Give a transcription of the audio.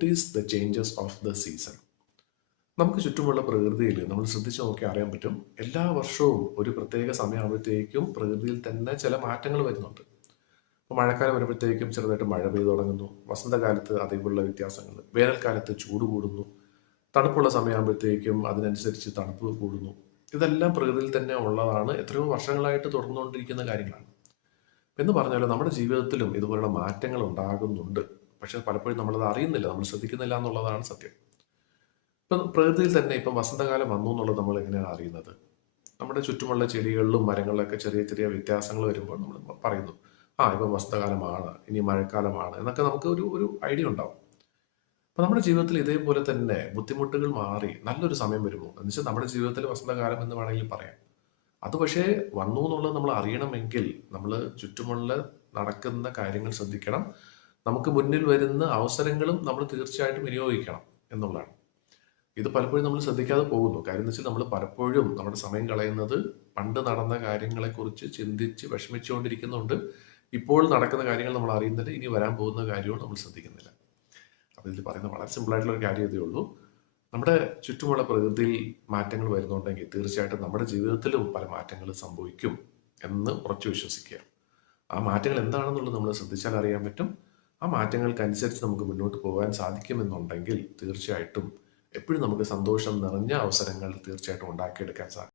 Notice the changes of the season. നമുക്ക് ചുറ്റുമുള്ള പ്രകൃതിയിൽ നമ്മൾ ശ്രദ്ധിച്ചു നോക്കിയാൽ അറിയാൻ പറ്റും, എല്ലാ വർഷവും ഒരു പ്രത്യേക സമയമാകുമ്പോഴത്തേക്കും പ്രകൃതിയിൽ തന്നെ ചില മാറ്റങ്ങൾ വരുന്നുണ്ട്. ഇപ്പോൾ മഴക്കാലം വരുമ്പോഴത്തേക്കും ചെറുതായിട്ട് മഴ പെയ്തു തുടങ്ങുന്നു, വസന്തകാലത്ത് അതേപോലുള്ള വ്യത്യാസങ്ങൾ, വേനൽക്കാലത്ത് ചൂട് കൂടുന്നു, തണുപ്പുള്ള സമയമാകുമ്പോഴത്തേക്കും അതിനനുസരിച്ച് തണുപ്പ് കൂടുന്നു. ഇതെല്ലാം പ്രകൃതിയിൽ തന്നെ ഉള്ളതാണ്, എത്രയോ വർഷങ്ങളായിട്ട് തുടർന്നുകൊണ്ടിരിക്കുന്ന കാര്യങ്ങളാണ്. എന്ന് പറഞ്ഞാൽ നമ്മുടെ ജീവിതത്തിലും ഇതുപോലുള്ള മാറ്റങ്ങൾ ഉണ്ടാകുന്നുണ്ട്. പക്ഷെ പലപ്പോഴും നമ്മളത് അറിയുന്നില്ല, നമ്മൾ ശ്രദ്ധിക്കുന്നില്ല എന്നുള്ളതാണ് സത്യം. ഇപ്പം പ്രകൃതിയിൽ തന്നെ ഇപ്പം വസന്തകാലം വന്നു എന്നുള്ളത് നമ്മൾ എങ്ങനെയാണ് അറിയുന്നത്? നമ്മുടെ ചുറ്റുമുള്ള ചെടികളിലും മരങ്ങളിലൊക്കെ ചെറിയ ചെറിയ വ്യത്യാസങ്ങൾ വരുമ്പോൾ നമ്മൾ പറയുന്നു, ആ ഇപ്പം വസന്തകാലമാണ്, ഇനി മഴക്കാലമാണ് എന്നൊക്കെ നമുക്ക് ഒരു ഒരു ഐഡിയ ഉണ്ടാവും. അപ്പൊ നമ്മുടെ ജീവിതത്തിൽ ഇതേപോലെ തന്നെ ബുദ്ധിമുട്ടുകൾ മാറി നല്ലൊരു സമയം വരുമോ എന്ന് വെച്ചാൽ നമ്മുടെ ജീവിതത്തിൽ വസന്തകാലം എന്ന് വേണമെങ്കിൽ പറയാം. അത് പക്ഷേ വന്നു എന്നുള്ളത് നമ്മൾ അറിയണമെങ്കിൽ നമ്മൾ ചുറ്റുമുള്ള നടക്കുന്ന കാര്യങ്ങൾ ശ്രദ്ധിക്കണം. നമുക്ക് മുന്നിൽ വരുന്ന അവസരങ്ങളും നമ്മൾ തീർച്ചയായിട്ടും വിനിയോഗിക്കണം എന്നുള്ളതാണ്. ഇത് പലപ്പോഴും നമ്മൾ ശ്രദ്ധിക്കാതെ പോകുന്നു. കാര്യം എന്ന് വെച്ചാൽ നമ്മൾ പലപ്പോഴും നമ്മുടെ സമയം കളയുന്നത് പണ്ട് നടന്ന കാര്യങ്ങളെക്കുറിച്ച് ചിന്തിച്ച് വിഷമിച്ചുകൊണ്ടിരിക്കുന്നുണ്ട്. ഇപ്പോൾ നടക്കുന്ന കാര്യങ്ങൾ നമ്മൾ അറിയുന്നില്ല, ഇനി വരാൻ പോകുന്ന കാര്യവും നമ്മൾ ശ്രദ്ധിക്കുന്നില്ല. അപ്പോൾ ഇതിൽ പറയുന്ന വളരെ സിമ്പിളായിട്ടുള്ള ഒരു കാര്യം ഇതേ ഉള്ളൂ. നമ്മുടെ ചുറ്റുമുള്ള പ്രകൃതിയിൽ മാറ്റങ്ങൾ വരുന്നുണ്ടെങ്കിൽ തീർച്ചയായിട്ടും നമ്മുടെ ജീവിതത്തിലും പല മാറ്റങ്ങൾ സംഭവിക്കും എന്ന് ഉറച്ചു വിശ്വസിക്കുക. ആ മാറ്റങ്ങൾ എന്താണെന്നുള്ളത് നമ്മൾ ശ്രദ്ധിച്ചാൽ അറിയാൻ പറ്റും. ആ മാറ്റങ്ങൾക്കനുസരിച്ച് നമുക്ക് മുന്നോട്ട് പോകാൻ സാധിക്കുമെന്നുണ്ടെങ്കിൽ തീർച്ചയായിട്ടും എപ്പോഴും നമുക്ക് സന്തോഷം നിറഞ്ഞ അവസരങ്ങൾ തീർച്ചയായിട്ടും ഉണ്ടാക്കിയെടുക്കാൻ സാധിക്കും.